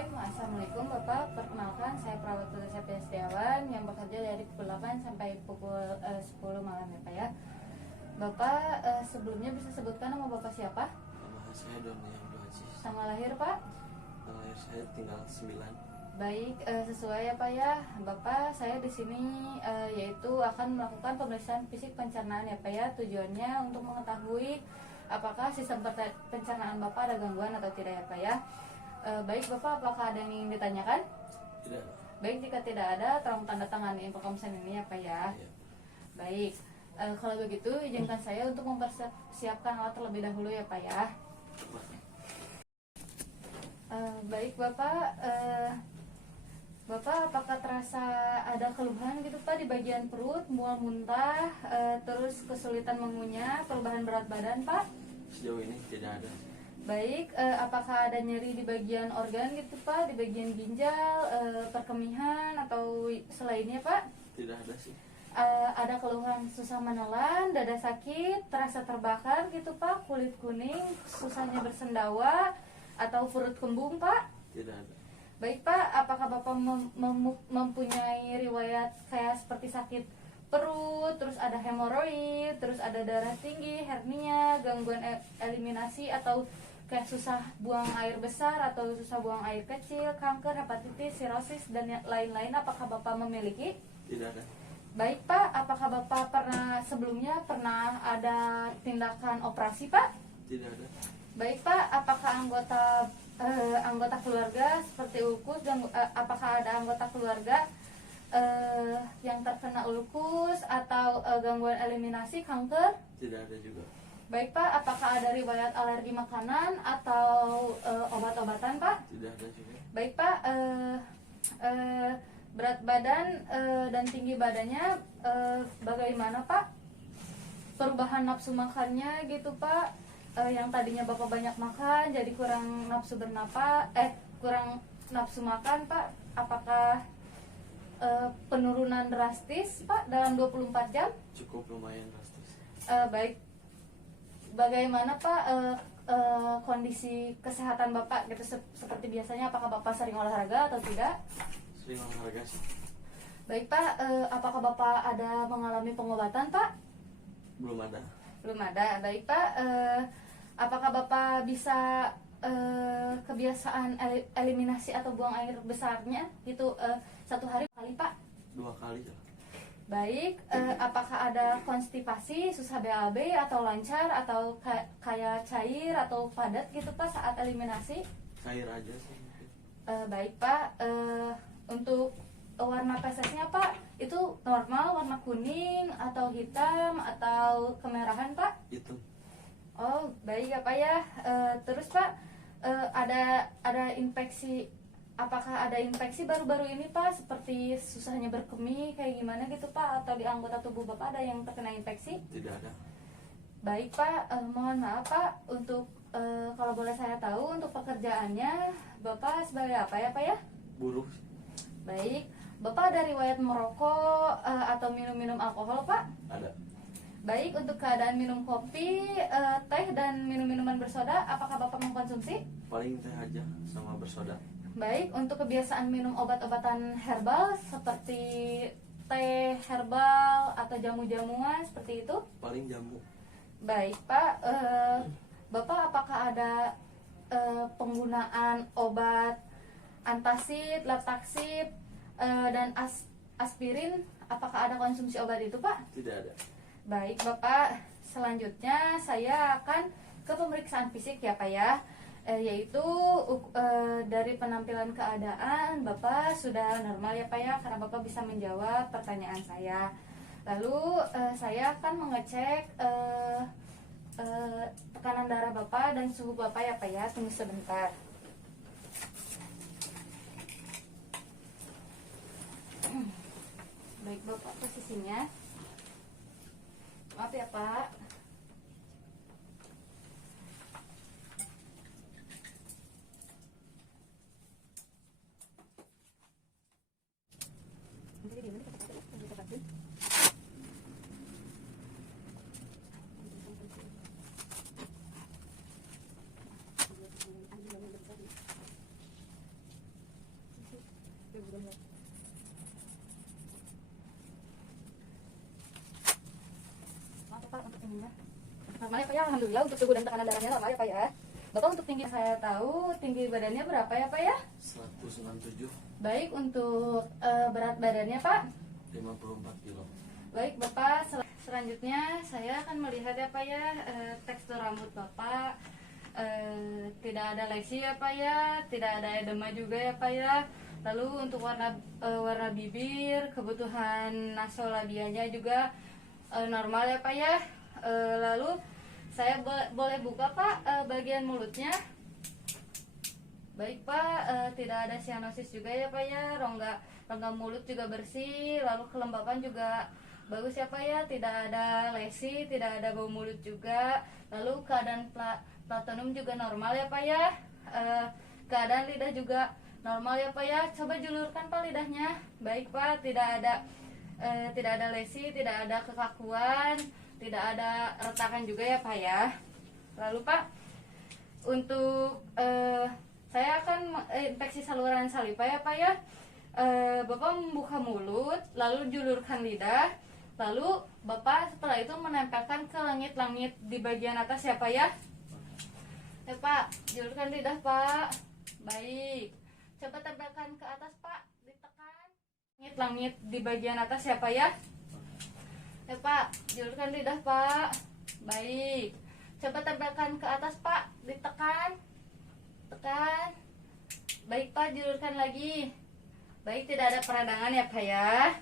Bismillahirrahmanirrahim. Assalamualaikum Bapak, perkenalkan saya Perawat Tugasnya Setiawan yang bekerja dari pukul 8 sampai pukul 10 malam ya Pak ya. Bapak sebelumnya bisa sebutkan nama Bapak siapa? Nama saya Doni Abdul Aziz. Tanggal lahir Pak? Tanggal lahir saya tinggal 9. Baik, sesuai ya Pak ya. Bapak saya di sini yaitu akan melakukan pemeriksaan fisik pencernaan ya Pak ya. Tujuannya untuk mengetahui apakah sistem pencernaan Bapak ada gangguan atau tidak ya Pak ya. Baik Bapak, apakah ada yang ingin ditanyakan? Tidak. Baik, jika tidak ada, tolong tanda tangani info komsen ini ya Pak ya. Ya. Baik, kalau begitu izinkan saya untuk mempersiapkan alat terlebih dahulu ya Pak ya. Baik Bapak, Bapak apakah terasa ada keluhan gitu Pak di bagian perut, mual muntah, terus kesulitan mengunyah, perubahan berat badan Pak? Sejauh ini tidak ada. Baik, apakah ada nyeri di bagian organ gitu Pak, di bagian ginjal, perkemihan atau selainnya Pak? Tidak ada sih. Ada keluhan susah menelan, dada sakit, terasa terbakar gitu Pak, kulit kuning, susahnya bersendawa, atau perut kembung Pak? Tidak ada. Baik Pak, apakah Bapak mempunyai riwayat kayak seperti sakit perut, terus ada hemoroid, terus ada darah tinggi, hernia, gangguan eliminasi, atau kayak susah buang air besar atau susah buang air kecil, kanker, hepatitis, sirosis, dan lain-lain? Apakah Bapak memiliki? Tidak ada. Baik Pak, apakah Bapak sebelumnya pernah ada tindakan operasi Pak? Tidak ada. Baik Pak, apakah anggota keluarga seperti ulkus dan apakah ada anggota keluarga yang terkena ulkus atau gangguan eliminasi, kanker? Tidak ada juga. Baik Pak, apakah ada riwayat alergi makanan atau obat-obatan Pak? Tidak ada juga. Baik Pak, berat badan dan tinggi badannya bagaimana Pak? Perubahan nafsu makannya gitu Pak? Yang tadinya Bapak banyak makan jadi kurang nafsu kurang nafsu makan Pak? Apakah penurunan drastis Pak dalam 24 jam? Cukup lumayan drastis. Baik, bagaimana Pak kondisi kesehatan Bapak gitu seperti biasanya? Apakah Bapak sering olahraga atau tidak? Sering olahraga sih. Baik Pak, apakah Bapak ada mengalami pengobatan Pak? Belum ada. Belum ada. Baik Pak, apakah Bapak bisa kebiasaan eliminasi atau buang air besarnya itu satu hari kali Pak? 2 kali ya. Baik, apakah ada konstipasi, susah BAB, atau lancar, atau kayak cair atau padat gitu Pak saat eliminasi? Cair aja sih. Baik Pak, untuk warna fesesnya Pak itu normal, warna kuning atau hitam atau kemerahan Pak? Itu. Oh baik ya Pak ya. Terus Pak, ada infeksi? Apakah ada infeksi baru-baru ini Pak, seperti susahnya berkemih kayak gimana gitu Pak, atau di anggota tubuh Bapak ada yang terkena infeksi? Tidak ada. Baik Pak, mohon maaf Pak, untuk kalau boleh saya tahu untuk pekerjaannya Bapak sebagai apa ya Pak ya? Buruh. Baik, Bapak ada riwayat merokok atau minum-minum alkohol Pak? Ada. Baik, untuk keadaan minum kopi, teh, dan minum-minuman bersoda, apakah Bapak mengkonsumsi? Paling teh aja sama bersoda. Baik, untuk kebiasaan minum obat-obatan herbal seperti teh herbal atau jamu-jamuan seperti itu? Paling jamu. Baik Pak, Bapak apakah ada penggunaan obat antacid, lataksid, dan aspirin? Apakah ada konsumsi obat itu Pak? Tidak ada. Baik Bapak, selanjutnya saya akan ke pemeriksaan fisik ya Pak ya, yaitu dari penampilan keadaan Bapak sudah normal ya Pak ya, karena Bapak bisa menjawab pertanyaan saya. Lalu saya akan mengecek tekanan darah Bapak dan suhu Bapak ya Pak ya. Tunggu sebentar. Baik Bapak, posisinya. Maaf ya Pak. Normal ya Pak ya, alhamdulillah untuk suhu dan tekanan darahnya normal ya Pak ya. Bapak untuk tinggi saya tahu tinggi badannya berapa ya Pak ya? 197, Baik untuk berat badannya Pak. 54 kilo. Baik Bapak, selanjutnya saya akan melihat ya Pak ya tekstur rambut Bapak. Tidak ada lesi ya Pak ya, tidak ada edema juga ya Pak ya. Lalu untuk warna bibir, kebutuhan nasolabianya juga normal ya Pak ya. Lalu saya boleh buka Pak bagian mulutnya. Baik Pak, tidak ada sianosis juga ya Pak ya. Rongga mulut juga bersih, lalu kelembapan juga bagus ya Pak ya. Tidak ada lesi, tidak ada bau mulut juga. Lalu keadaan platinum juga normal ya Pak ya. Keadaan lidah juga normal ya Pak ya. Coba julurkan Pak lidahnya. Baik Pak, tidak ada lesi, tidak ada kekakuan, tidak ada retakan juga ya Pak ya. Lalu Pak, untuk saya akan infeksi saluran saliva ya Pak ya. Bapak membuka mulut, lalu julurkan lidah, lalu Bapak setelah itu menempelkan ke langit-langit di bagian atas ya Pak ya. Ya Pak, julurkan lidah Pak. Baik, coba tempelkan ke atas Pak, ditekan langit-langit di bagian atas ya Pak ya. Ya Pak, julurkan lidah Pak. Baik, coba tempelkan ke atas Pak, ditekan, tekan. Baik Pak, julurkan lagi. Baik, tidak ada peradangan ya Pak ya.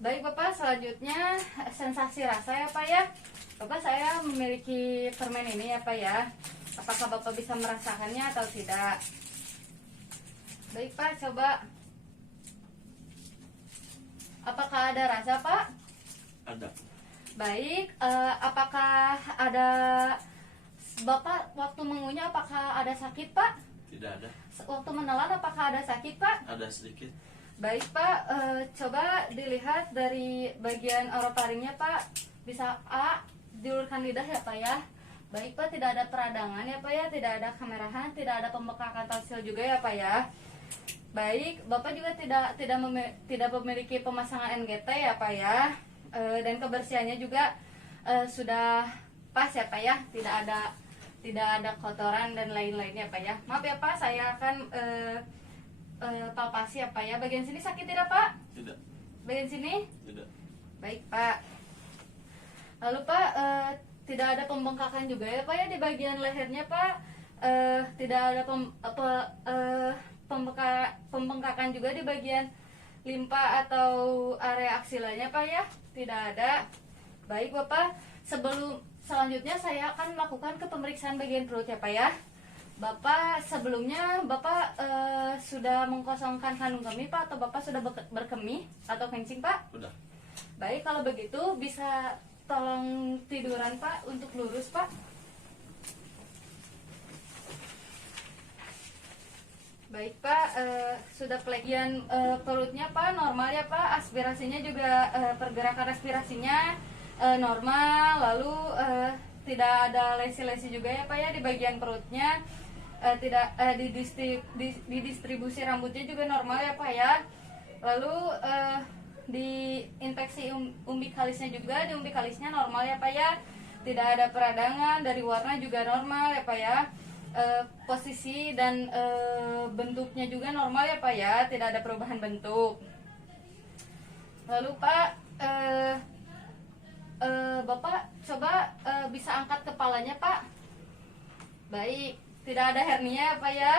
Baik Bapak, selanjutnya sensasi rasa ya Pak ya. Bapak, saya memiliki permen ini ya Pak ya. Apakah Bapak bisa merasakannya atau tidak? Baik Pak, coba. Apakah ada rasa Pak? Ada. Baik, apakah ada Bapak waktu mengunyah apakah ada sakit Pak? Tidak ada. Waktu menelan apakah ada sakit Pak? Ada sedikit. Baik Pak, coba dilihat dari bagian orofaringnya Pak. Bisa diulurkan lidah ya Pak ya. Baik Pak, tidak ada peradangan ya Pak ya, tidak ada kemerahan, tidak ada pembekakan tonsil juga ya Pak ya. Baik, Bapak juga tidak memiliki pemasangan NGT ya Pak ya. Dan kebersihannya juga sudah pas ya Pak ya, tidak ada kotoran dan lain-lainnya Pak ya. Maaf ya Pak, saya akan palpasi ya Pak ya. Bagian sini sakit tidak Pak? Tidak. Bagian sini? Tidak. Baik Pak. Lalu Pak, tidak ada pembengkakan juga ya Pak ya di bagian lehernya Pak. Tidak ada pembengkakan juga di bagian limpa atau area aksilanya Pak ya. Tidak ada. Baik Bapak, selanjutnya saya akan melakukan ke pemeriksaan bagian perut ya Pak ya. Bapak sebelumnya Bapak sudah mengkosongkan kandung kemih Pak, atau Bapak sudah berkemih atau kencing Pak? Sudah. Baik, kalau begitu bisa tolong tiduran Pak untuk lurus Pak. Baik Pak, sudah bagian perutnya Pak normal ya Pak, aspirasinya juga pergerakan respirasinya normal, lalu tidak ada lesi-lesi juga ya Pak ya di bagian perutnya, tidak di distribusi rambutnya juga normal ya Pak ya. Lalu di infeksi umbikalisnya juga, di umbikalisnya normal ya Pak ya, tidak ada peradangan, dari warna juga normal ya Pak ya. Posisi dan bentuknya juga normal ya Pak ya, tidak ada perubahan bentuk. Lalu Pak, Bapak coba bisa angkat kepalanya Pak. Baik, tidak ada hernia ya Pak ya.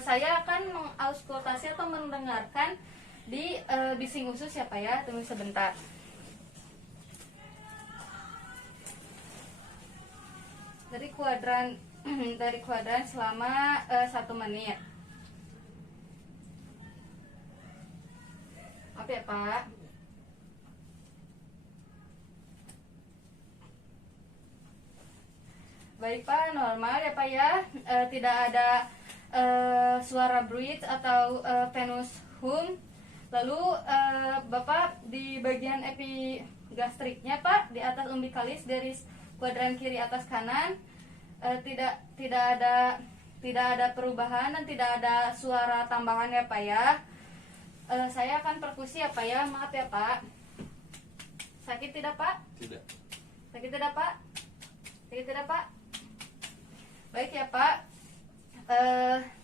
Saya akan mengauskultasi atau mendengarkan di bising usus ya Pak ya. Tunggu sebentar. Dari kuadran selama 1 menit. Apa ya Pak? Baik Pak, normal ya Pak ya. Tidak ada suara bruit atau venous hum. Lalu Bapak di bagian epigastriknya Pak, di atas umbikalis garis kuadran kiri atas kanan, tidak ada perubahan dan tidak ada suara tambahan ya Pak ya. Saya akan perkusi ya Pak ya, maaf ya Pak. Sakit tidak Pak? Tidak. Sakit tidak Pak? Sakit tidak Pak? Baik ya Pak.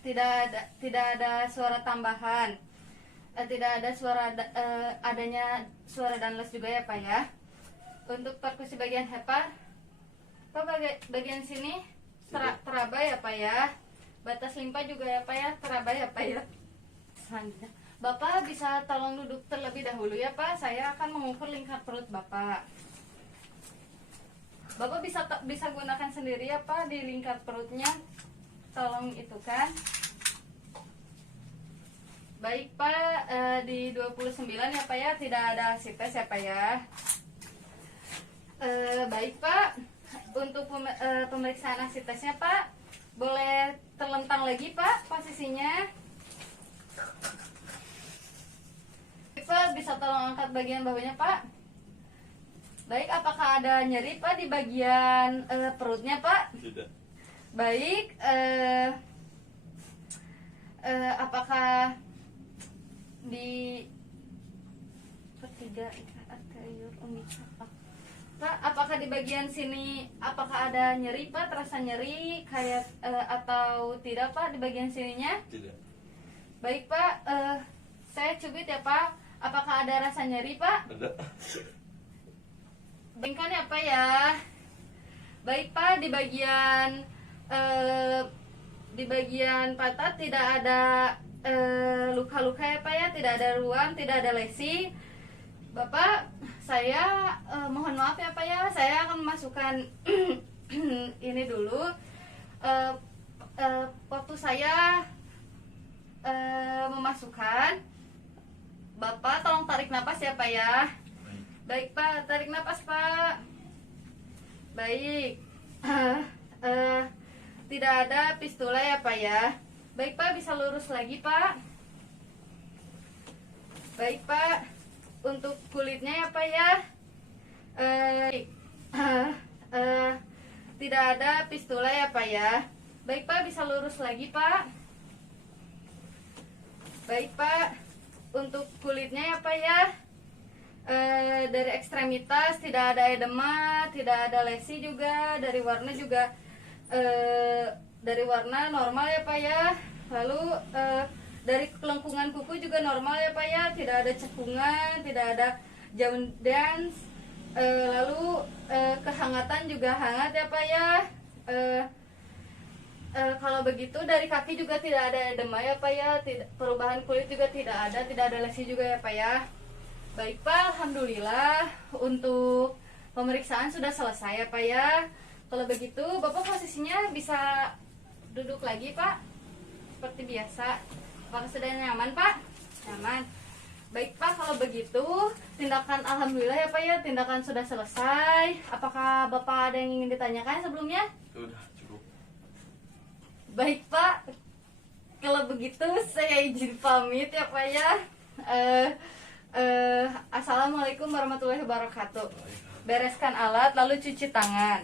Tidak ada suara tambahan. Tidak ada adanya suara danles juga ya Pak ya. Untuk perkusi bagian hepa, Pak bagian sini teraba ya Pak ya. Batas limpa juga ya Pak ya, teraba ya Pak ya. Selanjutnya, Bapak bisa tolong duduk terlebih dahulu ya Pak. Saya akan mengukur lingkar perut Bapak. Bapak bisa gunakan sendiri ya Pak di lingkar perutnya. Tolong itu kan. Baik Pak, di 29 ya Pak ya, tidak ada sites ya Pak ya. Baik Pak, untuk pemeriksaan asitesnya Pak, boleh terlentang lagi Pak posisinya. Pak, bisa tolong angkat bagian bawahnya Pak. Baik, apakah ada nyeri Pak di bagian perutnya Pak? Tidak. Baik, apakah di ketiga Pak, apakah di bagian sini apakah ada nyeri Pak, terasa nyeri kayak atau tidak Pak di bagian sininya? Tidak. Baik Pak, saya cubit ya Pak. Apakah ada rasa nyeri Pak? Ada. Bingkan ya Pak ya. Baik Pak, di bagian pantat tidak ada luka-luka ya Pak ya, tidak ada ruam, tidak ada lesi. Bapak, saya mohon maaf ya Pak ya, saya akan memasukkan ini dulu. Waktu saya memasukkan, Bapak tolong tarik napas ya Pak ya. Baik Pak, tarik napas Pak. Baik. Tidak ada fistula ya Pak ya. Baik Pak, bisa lurus lagi Pak. Baik Pak, untuk kulitnya ya Pak ya, tidak ada fistula ya Pak ya. Baik Pak, bisa lurus lagi Pak. Baik Pak, untuk kulitnya ya Pak ya, dari ekstremitas tidak ada edema, tidak ada lesi juga, dari warna juga dari warna normal ya Pak ya. Lalu dari kelengkungan kuku juga normal ya Pak ya, tidak ada cekungan, tidak ada jaun dance. Lalu kehangatan juga hangat ya Pak ya. Kalau begitu dari kaki juga tidak ada edema ya Pak ya, perubahan kulit juga tidak ada lesi juga ya Pak ya. Baik Pak, alhamdulillah untuk pemeriksaan sudah selesai ya Pak ya. Kalau begitu Bapak posisinya bisa duduk lagi Pak, seperti biasa. Apakah sudah nyaman Pak? Nyaman. Baik Pak, kalau begitu tindakan alhamdulillah ya Pak ya, tindakan sudah selesai. Apakah Bapak ada yang ingin ditanyakan sebelumnya? Sudah cukup. Baik Pak, kalau begitu saya izin pamit ya Pak ya. Assalamualaikum warahmatullahi wabarakatuh. Bereskan alat lalu cuci tangan.